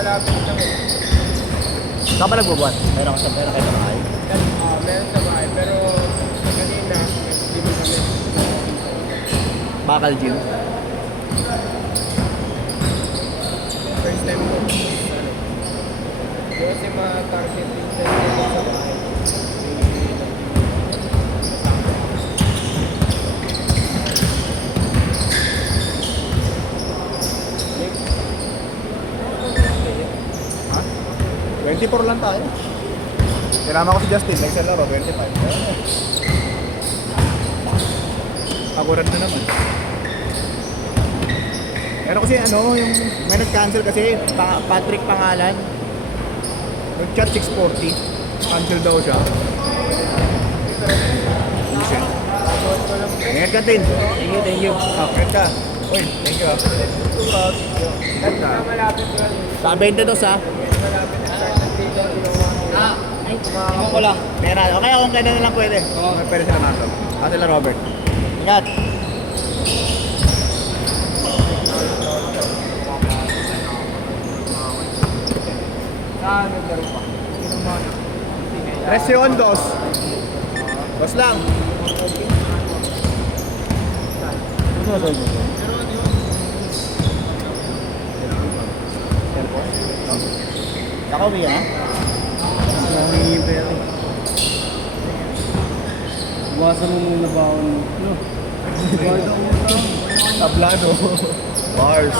malapit lang eh. Saan ba nagbubuhat? Meron kayo sa bahay? Meron sa bahay, pero kanina, hindi mo kami. Bakal gym? First time ko. Kasi ma-target din sa bahay. Ha? 24 lang tayo. Sinama ko si Justin, next laro, 25. Paguran na naman. Pero kasi yung may nag-cancel kasi, Patrick pangalan. Nag-chat 640. Cancel daw siya. Ingat ka, Tin. Thank you. Ingat ka. Uy, thank you. Malapit lang. Sa 22 ha? Malapit na start ng dito. Ay, tingnan ko lang. Meron. Okay, kung kailan na lang pwede. Oo, pwede sila nato. At sila Robert. Ingat. Naglaro pa. 13 dos. Bas lang. Ako ba yan? Iwasan mo muna baon mo. No. Tablado. Bars.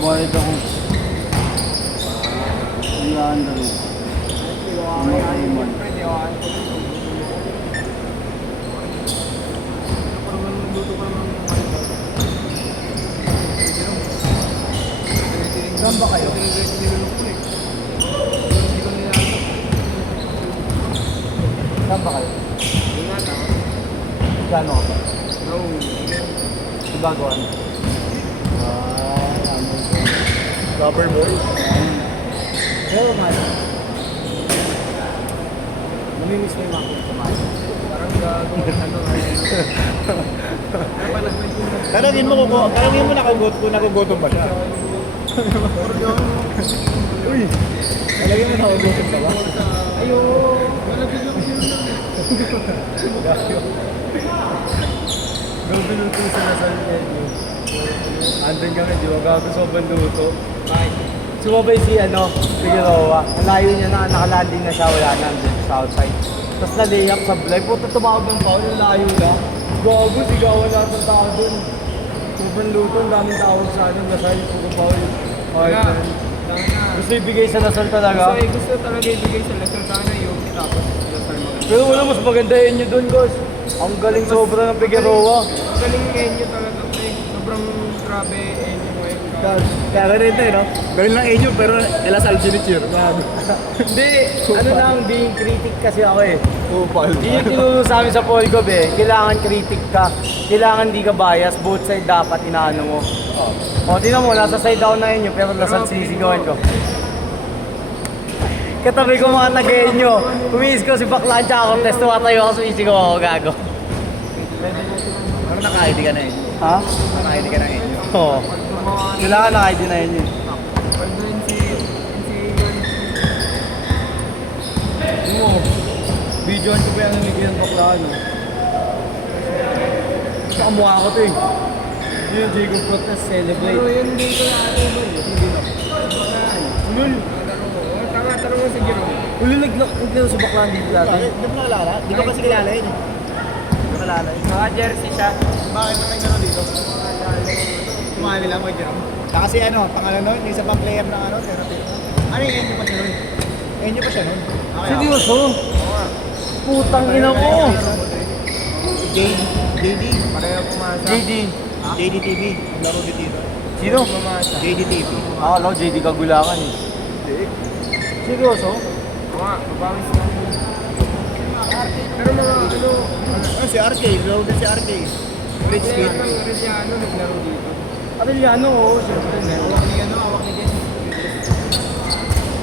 Ibayad ako. Ilaan na rin. Saan ba kayo? Saan ba kayo? Gano ka ba? No. Ibagawan. Rubber boy. Pero man, namimiss mo yung mga kumain. Parang ano nga yun. Tanungin mo kung nagugutom ba siya. Uy! Talagin mo nagugutom ba ba? Ayo, malapit lang yun na. Gabi luto sa Lasal Menu. Andun kami, di ba? Gabi sobrang luto. Sumabay si Figueroa. Ang layo niya na, nakalanding na siya, wala na andun sa outside. Tapos na-layup sa blind. Puta tumawag ng foul, yung layo na. Gago, sigawan lahat ng tao dun. Sobrang luto, ang daming tawag sa atin. Lasal, puro foul. Gusto ibigay sa Lasal talaga. Gusto talaga ibigay sa Lasal sana yung tapos Lasal maganda. Pero wala, mas maganda yun nyo dun, guys. Ang galing sobra ng Figueroa. Galing yung Enyo talaga, pre. Sobrang grabe Enyo ngayon. Kaya rin ito no? Galing lang Enyo pero Elasal Ginichir. Hindi, ano lang, being critic kasi ako eh. Upal. Yun yung tinuro sa amin sa Polgob eh. Kailangan critic ka. Kailangan di ka bias. Both side dapat inaano mo. O, tingnan mo, nasa side down na yun pero Lasal sinisigawan ko. Katabi ko mga taga-Enyo. Kumiis ko si Baklaan tsaka Cortez. Tumatayo ako, sumisigaw ako, gago. Ano naka-ID ka na Enyo? Ha? Naka-ID ka na Enyo? Oo. Kailangan na-ID na yun yun. Pag doon si Oo. Videoan ko pa yung namigyan Baklaan. Nakamukha ko to eh. Yun, Jacob Cortez, celebrate. Pero yun dito na ate ba yun? Hindi na. Ulul. Tama, tanong mo si Jerome. Ulul, naglaro sa Baklaan dito dati. Di mo nakilala? Di ba kasi kilala yun? Di mo kilala yun? Naka-jersey siya. Bakit naman nga dito? Kumali lang mo Jerome. Kasi pangalan nun, yung isa pang player ng therapy. Ano yung Enyo pa siya nun? Enyo pa siya nun? Seryoso? Putang ina mo! JD. Pareho pumasa. JD. JD TV. Laro din dito. Sino? Pumasa. JD TV. Alam, JD Kagulangan eh. Seryoso? Mga, mabawis na. Pero mga Si RK. Laro din si RK. Rich kid. Arellano naglaro dito. Arellano, oo. Siyempre, meron. Awak ni Jess.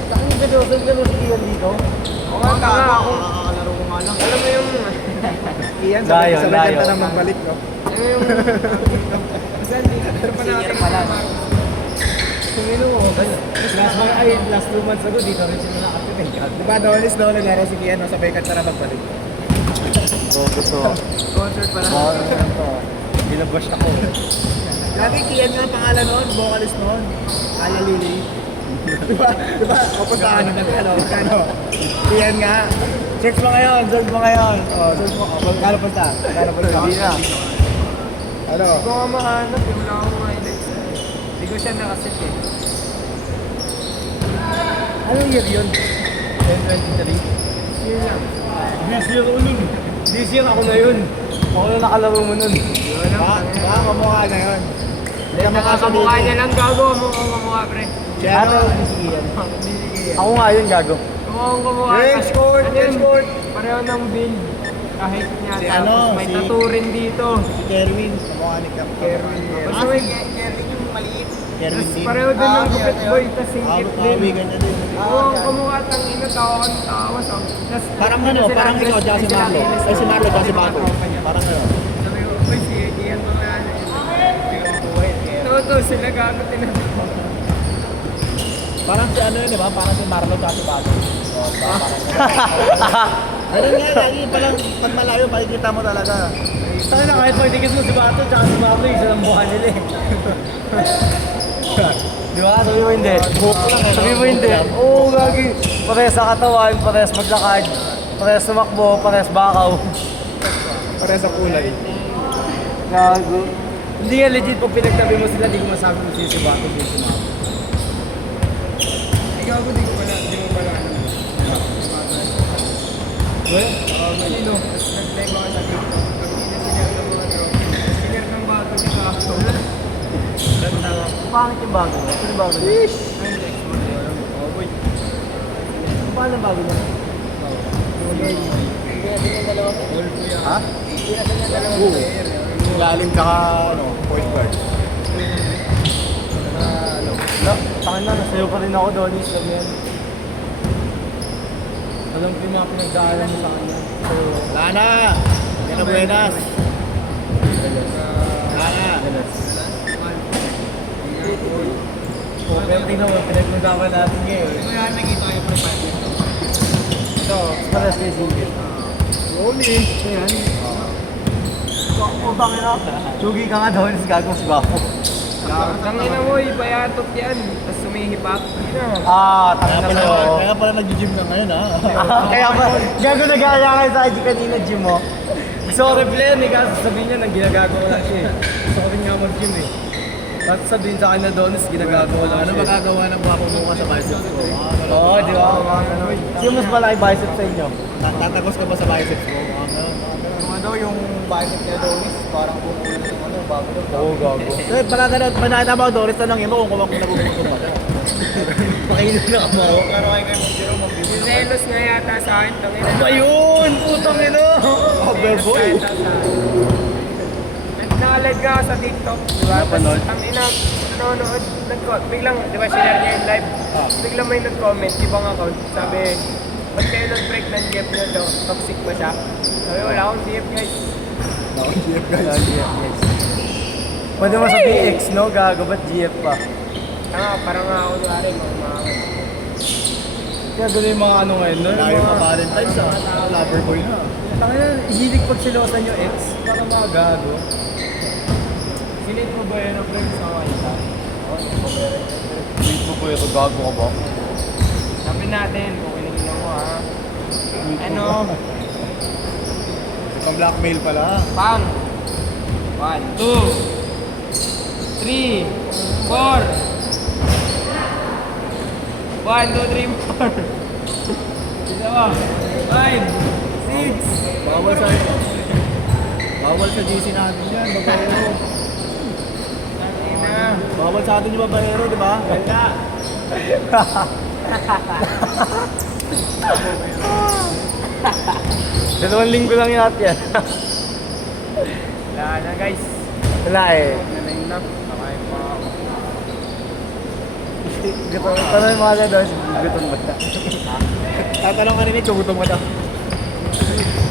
Takang seryoso, seryoso si Ian dito. Oo nga, tanga ako. Nakakalaro ko nga lang. Alam mo yung Iyan, Layo, sabay layo. ka na magbalik, no? Ano yung... Saan dito? Ito pa natin yung mga Tumino mo. Last 2 months ago, dito rin sila nakatipin. Diba, Donis, no, naglaro si Kian, no, sabay ka na magbalik. Gusto. concert pala. Binabash ako. Lagi Kian nga ang pangalan noon, vocalist noon. Ala Lili. Diba? Opos na ano? Kian nga. Search mo ngayon, search mo ngayon. Oh, search mo. Kano punta? Hindi na. Ano? Kung nga mahanap, yung wala akong mga highlights. Hindi ko siya nakasit eh. Anong year yun? 2023? Yun lang. This year ako nun. This year ako na yun. Ako na nakalaro mo nun. Yun lang. Baka kamukha na yun. Hindi ka makakamukha niya lang gago. Kamukha pre. Si ano? Si Kian. Ako nga yun, gago. Kamukha. Range court, Ano yun? range court. Pareho ng build. Kahit niya. Si Tapos ano, may si- tattoo rin dito. Si Kerwin. Kamukha ni Cap. Kerwin. Basta may Kerwin yung maliit. Kerwin Tapos din. pareho din ng gupit boy. Tapos singkit din. Kawigan niya din. Oo, ang kamukha tang ina, tawa ka ng tawa. Tapos, Parang ano, parang ikaw, tsaka si Marlo. Ay, si Marlo, tsaka si Bago. Parang ano. Sabi ko, uy, si Ian mo na. Toto, sila gago tinatawa. Parang si ano yun, di ba? Parang si Marlo, tsaka si Bago. Oh, ano nga, lagi palang pag malayo, makikita mo talaga. Saka na kahit magdikit mo si Bato, tsaka si Bato, isa lang buha nila eh. Di ba? Sabi mo hindi. Sabi mo hindi. Oo, gagi. Parehas sa katawan, parehas maglakad, parehas tumakbo, parehas bakaw. Pareha sa kulay. Gago. Hindi nga legit pag pinagtabi mo sila, di ko masabi kung sino si Bato, sino si Mato. Ikaw ko, di mo pala alam. Well, Sino? Tapos nag-live ako sa TikTok. Pag sinasigar ng mga drone, sinasigar ng bago niya sa ako. pangit yung bago mo. Sino bago niya? Oh boy. Paano bago niya? Ha? Lalim tsaka, ano, point guard. No, takan na, nasayo pa rin ako doon, is ganyan. Alam ko yung mga pinagdaanan mo sa kanya. So, Lana! Yan na buenas. Lana! oh, pero tingnan mo, pinagmagawa natin ngayon. Kaya nakita kayo pa rin. Ito, pares kay Singit. Rolly. Ayan. Oh, bakit na? Sugi ka nga doon, is gagawin si Bako. Tangina mo, ibayatot yan. Tapos sumihipap. Tangin na sa'yo. Kaya pala nag-gym ka ngayon, ha? Kaya pa, gago nag-aaya kayo sa IG kanina, gym mo. Gusto ko replyan eh, kasi sabihin niya, nang ginagago lang siya eh. Gusto ko rin nga mag-gym eh. Tapos sabihin sa akin na doon, ginagago lang Ano siya. magagawa ng guwapo mo ka sa biceps ko? Oo, di ba? Sino mas malaki bicep sa inyo? Tatagos ka ba sa biceps ko? Yung ano, yung bicep niya Doris, parang bumulo yung ano, bago doon. Oo, gago. Sir, panata mo, Doris, tanongin mo kung nabubuto mo. Pakailan na ka mo. Pero kayo Jerome, Sinelos nga yata sa akin. Tangina. Ba yun? Putang ino! Overboy. Nakalag ka sa TikTok, di ba? Napanood? Tapos ang ina, nanonood, biglang, di ba, sinare niya yung live? Biglang may nag-comment, ibang account, sabi, ba't kayo nag-break ng GF niya daw? Toxic ba siya? Sabi, wala akong GF guys. Pwede mo sabihin X, no? Gago, ba't GF pa? Tanga, parang nga ako nari, mga Kaya gano'n yung mga ano ngayon, no? Layo pa Valentine's, ha? Lover boy na. Tangina, hilig pag silosan yung X, para mga gago. Sinit mo ba yun ang friends sa kanila? Hilig mo po ito, gago ka ba? Sabi natin, kung kinikilang mo ha. Ano? Itong blackmail pala. Pang! 1, 2, 3, 4. 1, 2, 3, 4. Isa mo. 5, 6. Bawal sa GC natin yan, babaero. Tangina. Bawal sa atin yung babaero, di ba? Ganda. Dalawang linggo lang yata yan. Wala na guys. Wala eh. Nalain na. Nakain pa ako. Tanong yung mga na doon, gutom ba na? Tatanong ka rin, gutom ka daw.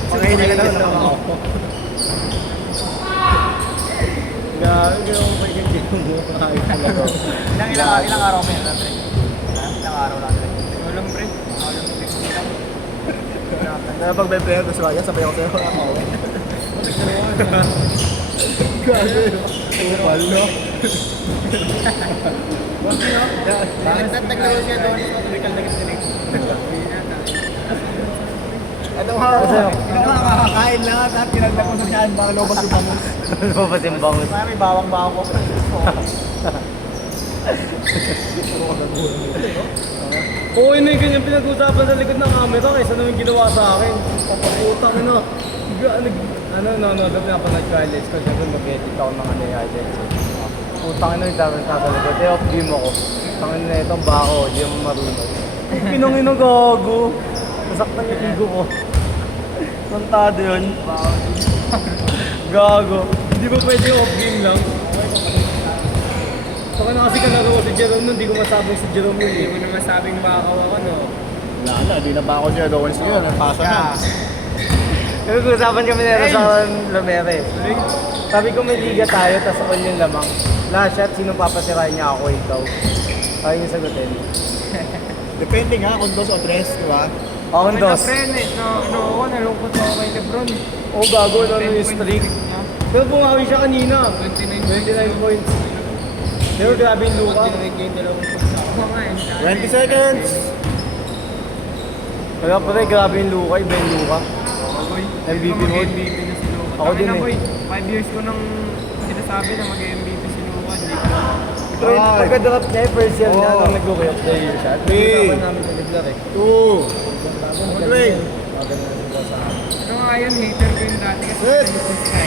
Pakainin ka daw. Grabe, gano'n ko pa yung game mo. Ayos talaga. Ilang araw mo yan, pre? Ilang araw lang, pre? Walang pre. Walang pre. Pag may player, gusto kaya, sabay ako sa'yo. Grabe, no? Kupal, no? Naglaro siya doon, tumigal na gitnilig. Ito nga, kakakain lang at tinagdag ko sa saan, baka lobas yung bangus. Lumabas yung bangus. May bawang-bawang ko. Oo, yun na yung ganyan pinag-usapan sa likod ng camera kaysa naman ginawa sa akin. Papakutang na. Nanonood na pinapanood-college ko. Siyempre mag-edit ako ng highlights. Putang ina yung dapat nasa likod. Eh, off-game ako. Tangin na ito, bako. Hindi mo marunong. Pinongin ng gago. Nasaktan yung ligo ko. Santado yun. Gago. Hindi ba pwede yung off-game lang? Saka na kasi kalaro si Jerome nun, hindi ko masabing si Jerome yun. Hindi mo na masabing bakaw ako, no? Wala na, di na ba ako siya doon siya, nagpasa na. Pero kung-usapan kami nila sa Lumere. Sabi ko may liga tayo, tapos all yung lamang. Last shot, sino papatirahin niya ako, ikaw? Ayaw yung sagutin. Depende nga kung dos o tres, di ba? Ako ang dos. Ako, nalungkot ako kay Lebron. Oo, gago, ano yung streak. Pero bumawi siya kanina. 29 points. Pero grabe yung luka. Ako nga eh. 20 seconds! Kaya pare, grabe yung luka, iba yung luka. MVP mo. MVP na si Luka. Ako din Tangina, eh. boy, 5 years ko nang sinasabi na mag-MVP si Luka. Hindi ko. Pero yung pagka-drop niya, first year niya, Oo. nung nag-rookie of the year siya. Three. Nag-usapan namin sa Liblar eh. 2, Three. Maganda na sila sa akin. Ano nga yun, hater ko yung dati kasi Good. sa Sky.